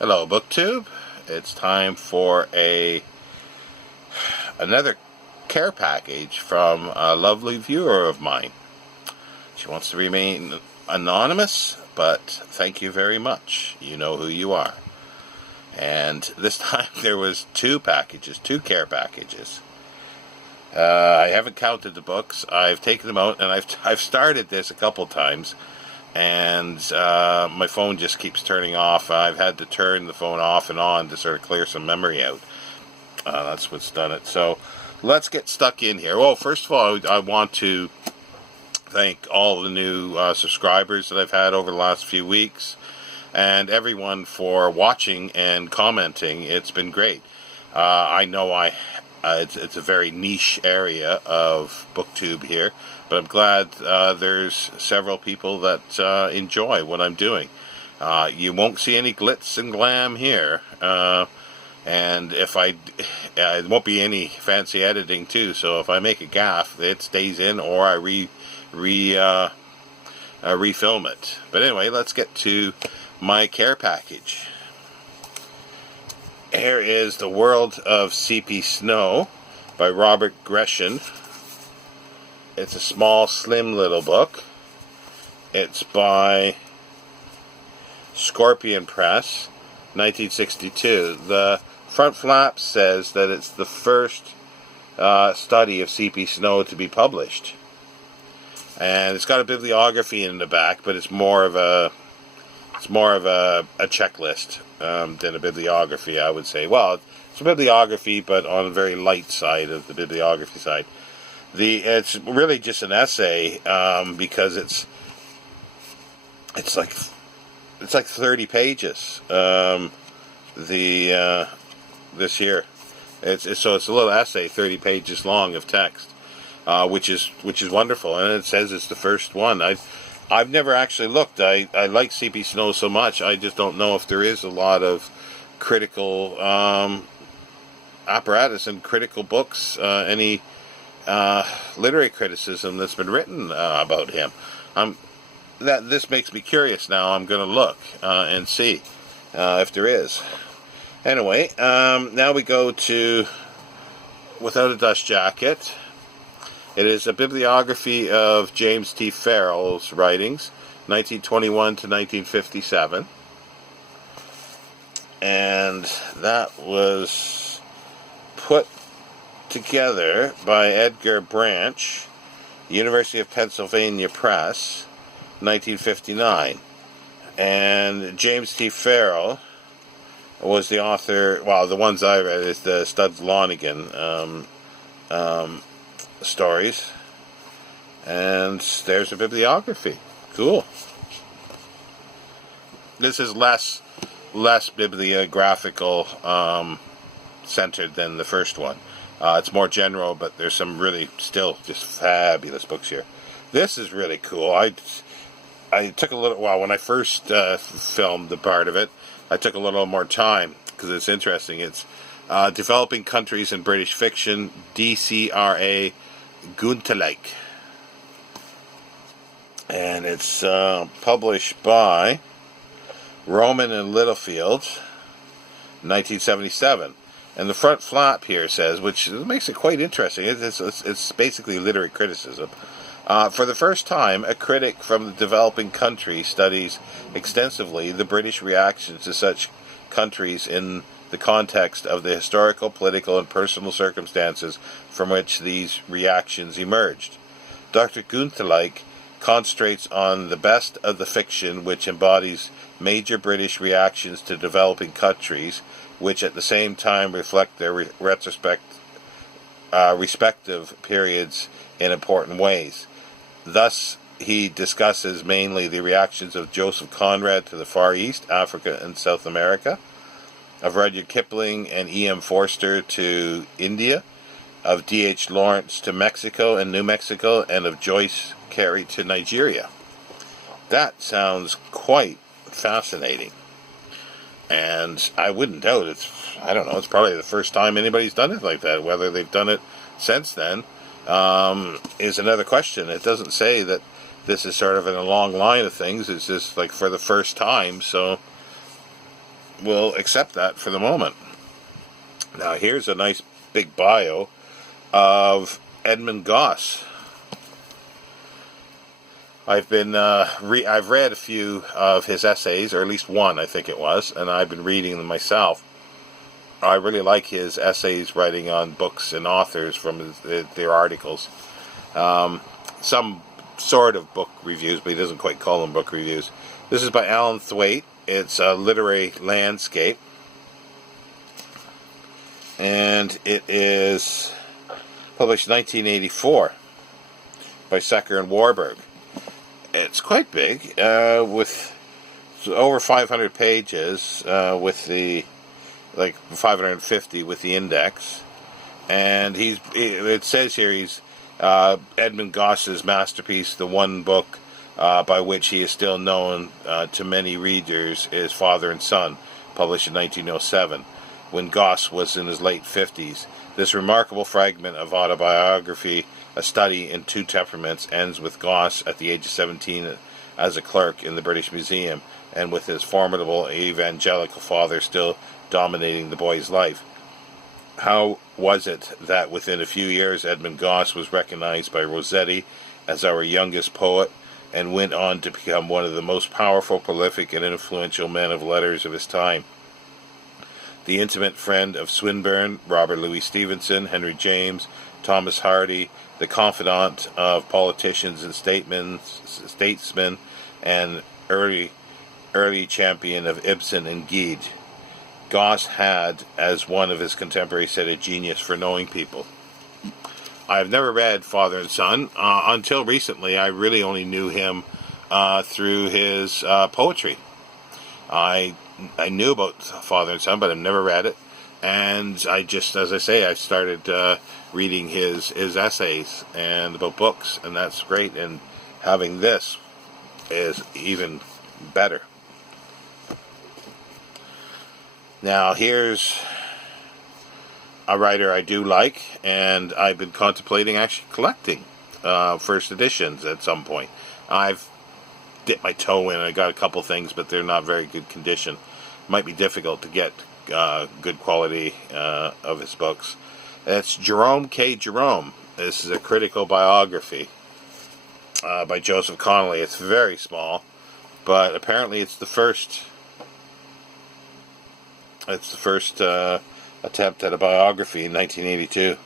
Hello, BookTube. It's time for another care package from a lovely viewer of mine. She wants to remain anonymous, but thank you very much. You know who you are. And this time there was two care packages. I haven't counted the books. I've taken them out, and I've started this a couple times. And my phone just keeps turning off. I've had to turn the phone off and on to sort of clear some memory out. That's what's done it. So let's get stuck in here. Well, first of all, I want to thank all the new subscribers that I've had over the last few weeks, and everyone for watching and commenting. It's been great. I know it's a very niche area of BookTube here, but I'm glad there's several people that enjoy what I'm doing. You won't see any glitz and glam here, and it won't be any fancy editing too. So if I make a gaffe, it stays in, or I refilm it. But anyway, let's get to my care package. Here is The World of C.P. Snow by Robert Gresham. It's a small, slim little book. It's by Scorpion Press, 1962. The front flap says that it's the first study of C.P. Snow to be published. And it's got a bibliography in the back, but it's more of a checklist than a bibliography, I would say. Well, it's a bibliography, but on the very light side of the bibliography side. It's really just an essay because it's like 30 pages. This year, it's a little essay, 30 pages long of text, which is wonderful, and it says it's the first one. I've never actually looked. I like C.P. Snow so much, I just don't know if there is a lot of critical apparatus and critical books, any literary criticism that's been written about him. This makes me curious now. I'm going to look and see if there is. Anyway, now we go to Without a Dust Jacket. It is a bibliography of James T. Farrell's writings, 1921 to 1957. And that was put together by Edgar Branch, University of Pennsylvania Press, 1959. And James T. Farrell was the author. Well, the ones I read is the Studs Lonergan stories, and there's a bibliography. Cool. This is less bibliographical centered than the first one. It's more general, but there's some really still just fabulous books here. This is really cool. I took a little while when I first filmed the part of it. I took a little more time because it's interesting. It's Developing Countries in British Fiction, DCRA Guntelijk, and it's published by Rowman and Littlefield, 1977. And the front flap here says, which makes it quite interesting, it's basically literary criticism. For the first time, a critic from the developing country studies extensively the British reactions to such countries in the context of the historical, political, and personal circumstances from which these reactions emerged. Dr. Guntelijk concentrates on the best of the fiction which embodies major British reactions to developing countries, which at the same time reflect their respective periods in important ways. Thus, he discusses mainly the reactions of Joseph Conrad to the Far East, Africa, and South America, of Rudyard Kipling and E.M. Forster to India, of D.H. Lawrence to Mexico and New Mexico, and of Joyce Carey to Nigeria. That sounds quite fascinating. And I wouldn't doubt it's probably the first time anybody's done it like that. Whether they've done it since then is another question. It doesn't say that this is sort of in a long line of things. It's just like for the first time, so we'll accept that for the moment. Now here's a nice big bio of Edmund Goss. I've read a few of his essays, or at least one, I think it was, and I've been reading them myself. I really like his essays, writing on books and authors from their articles. Some sort of book reviews, but he doesn't quite call them book reviews. This is by Alan Thwaite. It's a literary landscape, and it is published in 1984 by Secker and Warburg. It's quite big, with over 500 pages, with the 550 with the index, and it says here he's Edmund Goss's masterpiece, the one book by which he is still known to many readers, is Father and Son, published in 1907, when Goss was in his late 50s. This remarkable fragment of autobiography, a study in two temperaments, ends with Goss at the age of 17 as a clerk in the British Museum, and with his formidable evangelical father still dominating the boy's life. How was it that within a few years Edmund Goss was recognized by Rossetti as our youngest poet, and went on to become one of the most powerful, prolific, and influential men of letters of his time? The intimate friend of Swinburne, Robert Louis Stevenson, Henry James, Thomas Hardy, the confidant of politicians and statesmen, and early champion of Ibsen and Gide. Goss had, as one of his contemporaries said, a genius for knowing people. I've never read Father and Son. Until recently, I really only knew him through his poetry. I knew about Father and Son, but I've never read it. And I just, as I say, I started reading his essays and about books, and that's great. And having this is even better. Now here's a writer I do like, and I've been contemplating actually collecting first editions at some point. I've dipped my toe in, I got a couple things, but they're not very good condition. Might be difficult to get good quality of his books. It's Jerome K. Jerome. This is a critical biography by Joseph Connolly. It's very small, but apparently it's the first attempt at a biography in 1982.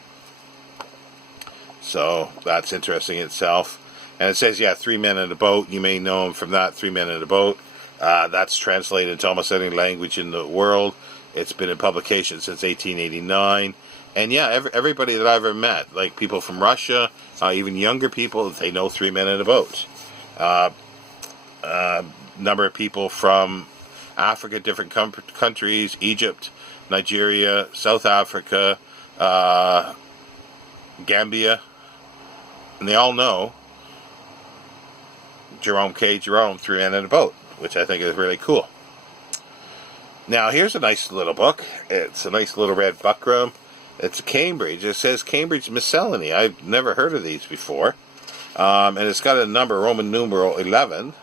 So that's interesting in itself. And it says, 3 Men in a Boat. You may know him from that, 3 Men in a Boat. That's translated into almost any language in the world. It's been in publication since 1889. And everybody that I've ever met, like people from Russia, even younger people, they know 3 Men in a Boat. Number of people from Africa, different countries, Egypt, Nigeria, South Africa, Gambia, and they all know Jerome K. Jerome, 3 Men in a Boat, which I think is really cool. Now, here's a nice little book. It's a nice little red buckram. It's a Cambridge. It says Cambridge Miscellany. I've never heard of these before. And it's got a number, Roman numeral 11.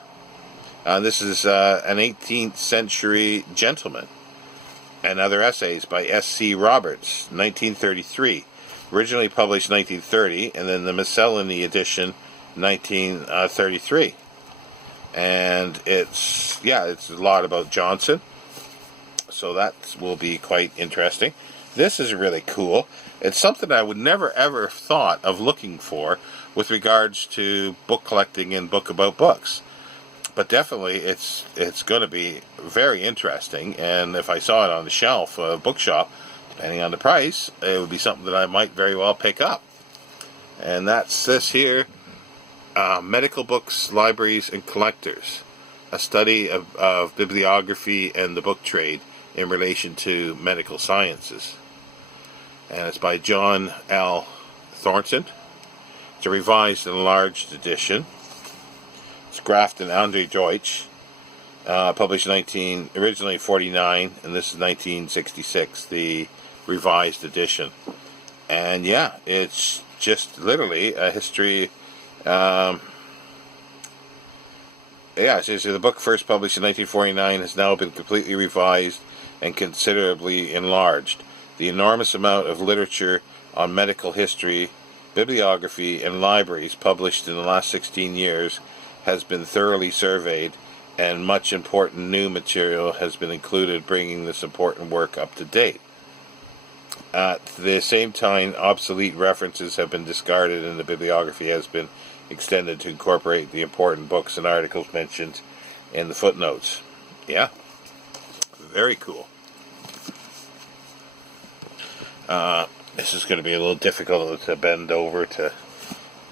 This is an 18th century gentleman. And other essays by S.C. Roberts, 1933. Originally published 1930, and then the Miscellany edition, 1933. And it's a lot about Johnson. So that will be quite interesting. This is really cool. It's something I would never ever thought of looking for with regards to book collecting and book about books. But definitely it's going to be very interesting, and if I saw it on the shelf, a bookshop, depending on the price, it would be something that I might very well pick up. And that's this here, Medical Books, Libraries, and Collectors, a study of bibliography and the book trade in relation to medical sciences. And it's by John L. Thornton. It's a revised and enlarged edition. It's Graft and Andre Deutsch, published originally 49, and this is 1966, the revised edition. And it's just literally a history. It says the book, first published in 1949, has now been completely revised and considerably enlarged. The enormous amount of literature on medical history, bibliography, and libraries published in the last 16 years has been thoroughly surveyed, and much important new material has been included, bringing this important work up to date. At the same time, obsolete references have been discarded and the bibliography has been extended to incorporate the important books and articles mentioned in the footnotes. Yeah, very cool. This is going to be a little difficult to bend over to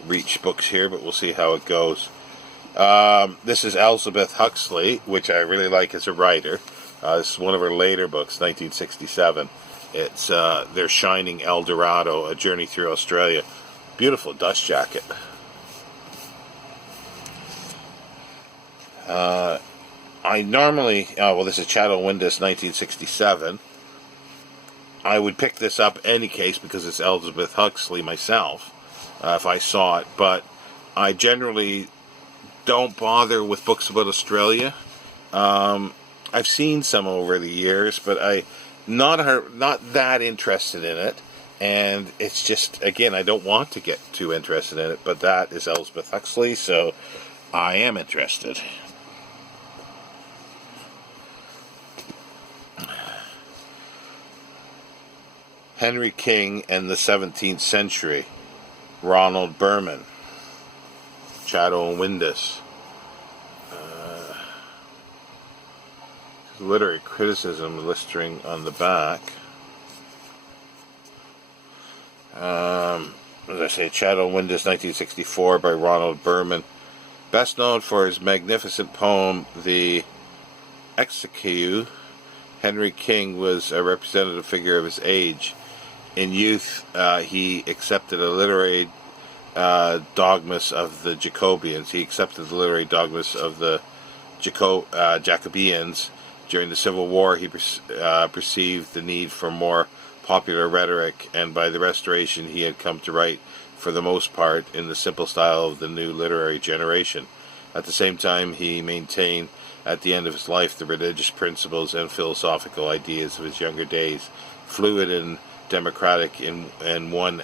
reach books here, but we'll see how it goes. This is Elizabeth Huxley, which I really like as a writer. This is one of her later books, 1967. It's Their Shining El Dorado, A Journey Through Australia. Beautiful dust jacket. I normally, this is Chatto Windus, 1967. I would pick this up any case because it's Elizabeth Huxley myself, if I saw it, but I generally don't bother with books about Australia. I've seen some over the years, but I'm not that interested in it, and it's just, again, I don't want to get too interested in it, but that is Elizabeth Huxley, so I am interested. Henry King and the 17th Century, Ronald Berman, Chatto Windus. Literary criticism listing on the back. As I say, Chatto Windus, 1964, by Ronald Berman. Best known for his magnificent poem, The Exequiu, Henry King was a representative figure of his age. In youth, he accepted the literary dogmas of the Jacobeans. He accepted the literary dogmas of the Jacobeans. During the Civil War, he perceived the need for more popular rhetoric, and by the Restoration, he had come to write, for the most part, in the simple style of the new literary generation. At the same time, he maintained, at the end of his life, the religious principles and philosophical ideas of his younger days, fluid and democratic in one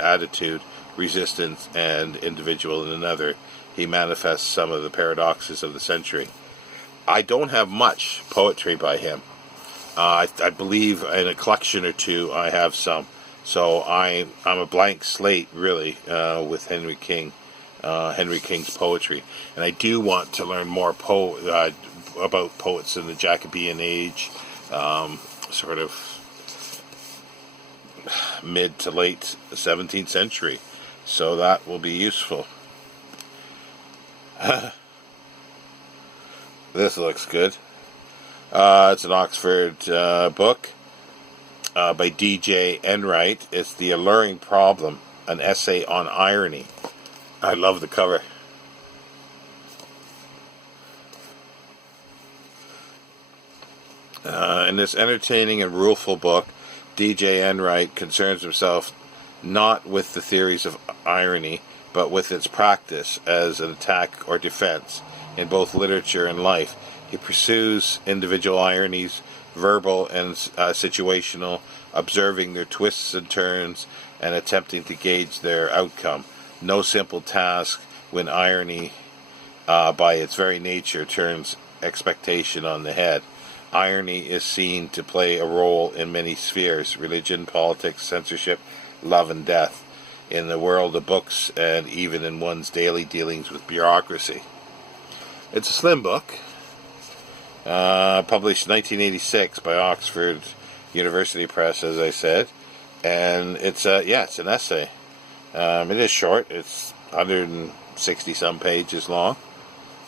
attitude, resistant and individual in another. He manifests some of the paradoxes of the century. I don't have much poetry by him. I believe in a collection or two I have some. So I'm a blank slate, really, with Henry King's poetry. And I do want to learn more about poets in the Jacobean age, sort of mid to late 17th century. So that will be useful. This looks good. It's an Oxford book by D.J. Enright. It's The Alluring Problem, an essay on irony. I love the cover. In this entertaining and ruleful book, D.J. Enright concerns himself not with the theories of irony, but with its practice as an attack or defense in both literature and life. He pursues individual ironies, verbal and situational, observing their twists and turns and attempting to gauge their outcome. No simple task when irony, by its very nature, turns expectation on the head. Irony is seen to play a role in many spheres: religion, politics, censorship, love and death, in the world of books, and even in one's daily dealings with bureaucracy. It's a slim book, published in 1986 by Oxford University Press, as I said, and it's an essay. It is short. It's 160 some pages long,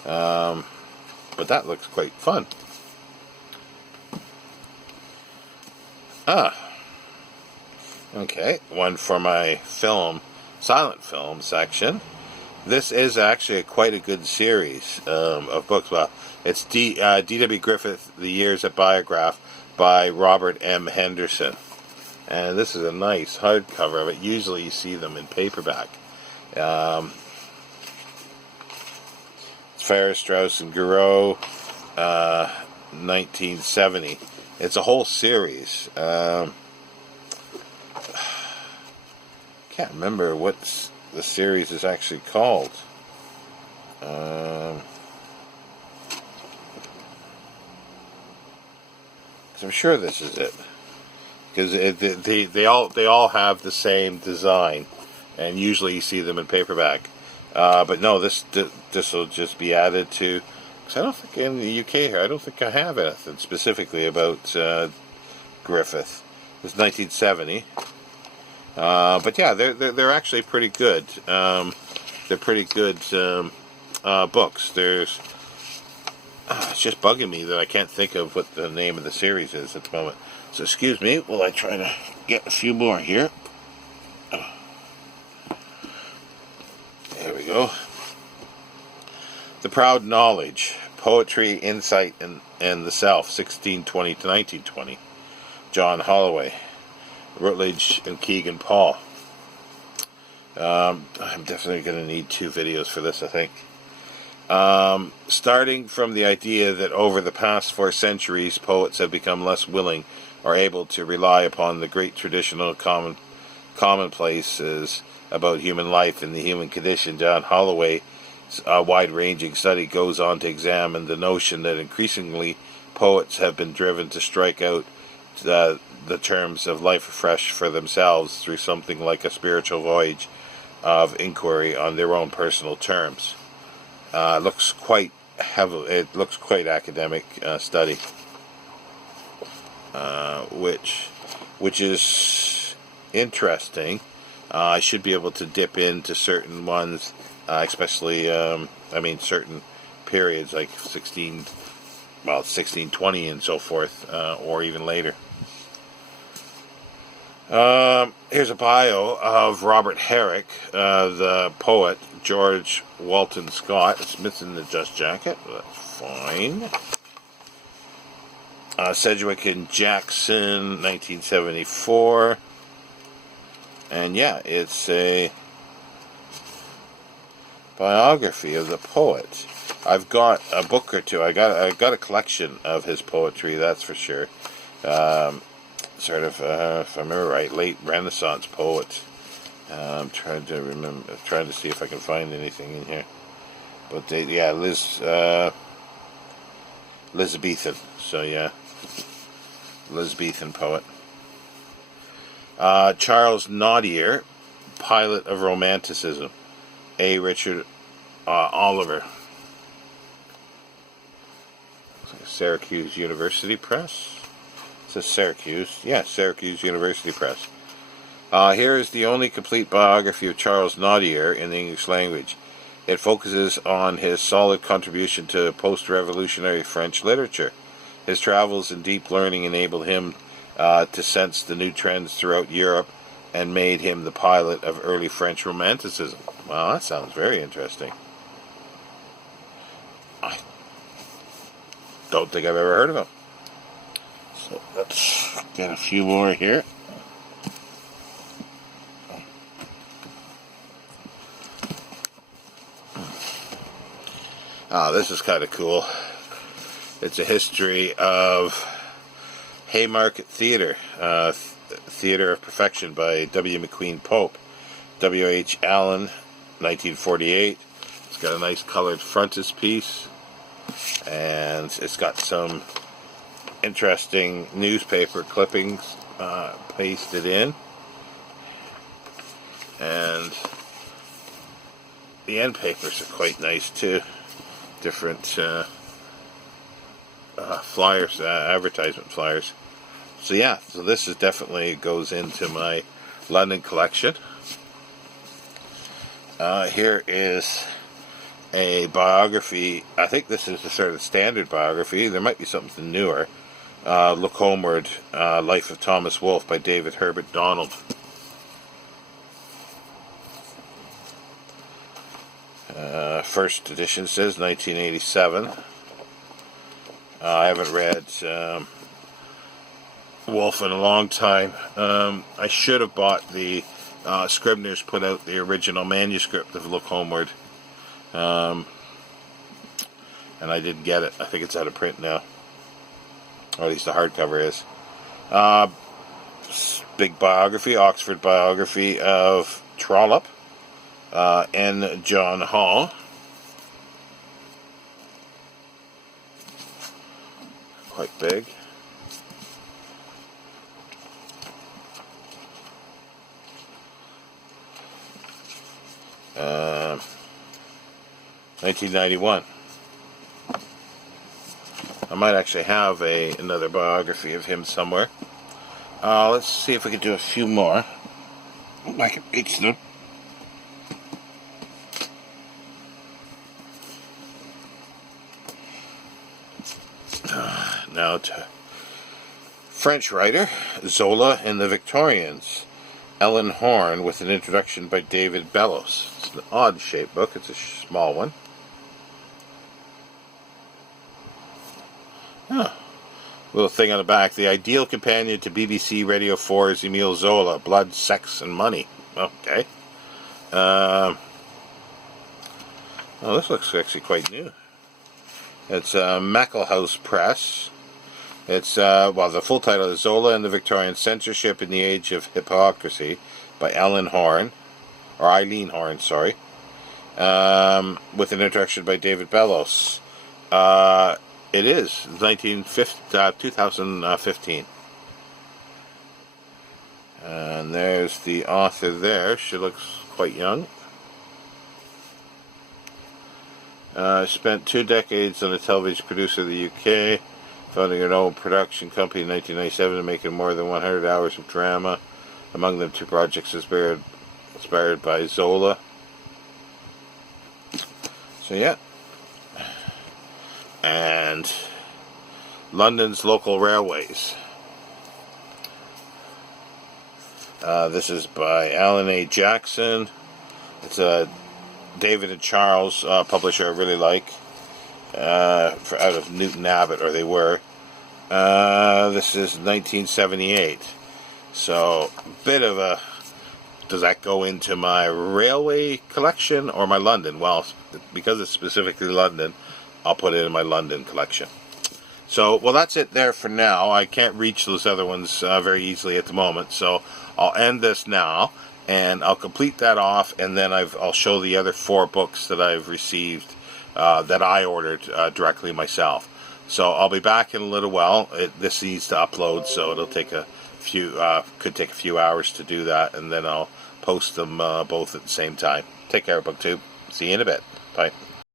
but that looks quite fun. Okay, one for my silent film section. This is actually quite a good series of books. Well, it's D.W. Griffith, The Years at Biograph, by Robert M. Henderson. And this is a nice hardcover of it. Usually you see them in paperback. It's Farrar, Straus and Giroux, 1970. It's a whole series. Can't remember what the series is actually called. I'm sure this is it, because they all have the same design, and usually you see them in paperback. But no, this will just be added to. Because I don't think in the UK here, I don't think I have anything specifically about Griffith. It was 1970. But yeah, they're actually pretty good. They're pretty good books. It's just bugging me that I can't think of what the name of the series is at the moment. So excuse me while I try to get a few more here. There we go. The Proud Knowledge, Poetry, Insight, and the Self, 1620 to 1920. John Holloway, Rutledge and Keegan Paul. I'm definitely going to need 2 videos for this, I think. Starting from the idea that over the past 4 centuries, poets have become less willing or able to rely upon the great traditional commonplaces about human life and the human condition, John Holloway's wide-ranging study goes on to examine the notion that increasingly poets have been driven to strike out the terms of life afresh for themselves through something like a spiritual voyage of inquiry on their own personal terms. It looks quite academic study, which is interesting. I should be able to dip into certain ones, especially certain periods like 1620 and so forth, or even later. Here's a bio of Robert Herrick, the poet George Walton Scott. It's missing the dust jacket, but that's fine. Sedgwick and Jackson, 1974. And yeah, it's a biography of the poet. I've got a book or two. I got a collection of his poetry, that's for sure. If I remember right, late Renaissance poet. I'm trying to see if I can find anything in here. But Elizabethan. So yeah, Elizabethan poet. Charles Nodier, Pilot of Romanticism. A. Richard Oliver. Syracuse University Press. It says Syracuse. Yeah, Syracuse University Press. Here is the only complete biography of Charles Nodier in the English language. It focuses on his solid contribution to post-revolutionary French literature. His travels and deep learning enabled him to sense the new trends throughout Europe and made him the pilot of early French Romanticism. Wow, that sounds very interesting. I don't think I've ever heard of him. So let's get a few more here. This is kind of cool. It's a history of Haymarket Theatre, Theatre of Perfection by W. McQueen Pope. W.H. Allen, 1948. It's got a nice colored frontispiece, and it's got some interesting newspaper clippings pasted in, and the end papers are quite nice too. Different flyers, advertisement flyers. So yeah, so this is definitely goes into my London collection. Here is a biography. I think this is a sort of standard biography. There might be something newer. Look Homeward, Life of Thomas Wolfe by David Herbert Donald. First edition says 1987. I haven't read Wolfe in a long time. I should have bought the Scribner's put out the original manuscript of Look Homeward, and I didn't get it. I think it's out of print now. or at least the hardcover is. Big biography, Oxford biography of Trollope, and John Hall. Quite big. Uh, 1991. I might actually have another biography of him somewhere. Let's see if we can do a few more. I can reach them. Now to French writer, Zola and the Victorians, Ellen Horn, with an introduction by David Bellows. It's an odd-shaped book. It's a small one. Huh. Little thing on the back. The ideal companion to BBC Radio 4's Emile Zola. Blood, Sex, and Money. Okay. Oh, this looks actually quite new. It's Mackelhouse Press. It's, the full title is Zola and the Victorian Censorship in the Age of Hypocrisy by Eileen Horn, sorry. With an introduction by David Bellows. It is 2015. And there's the author there. She looks quite young. Spent 2 decades on a television producer of the UK, founding her own production company in 1997 and making more than 100 hours of drama. Among them 2 projects inspired by Zola. So yeah. And London's Local Railways. This is by Alan A. Jackson. It's a David and Charles publisher I really like. Out of Newton Abbot, or they were. This is 1978. So, a bit of a... Does that go into my railway collection or my London? Well, because it's specifically London, I'll put it in my London collection. So, well, that's it there for now. I can't reach those other ones very easily at the moment. So, I'll end this now, and I'll complete that off, and then I'll show the other 4 books that I've received that I ordered directly myself. So I'll be back in a little while. This needs to upload, so it'll take could take a few hours to do that, and then I'll post them both at the same time. Take care, BookTube. See you in a bit. Bye.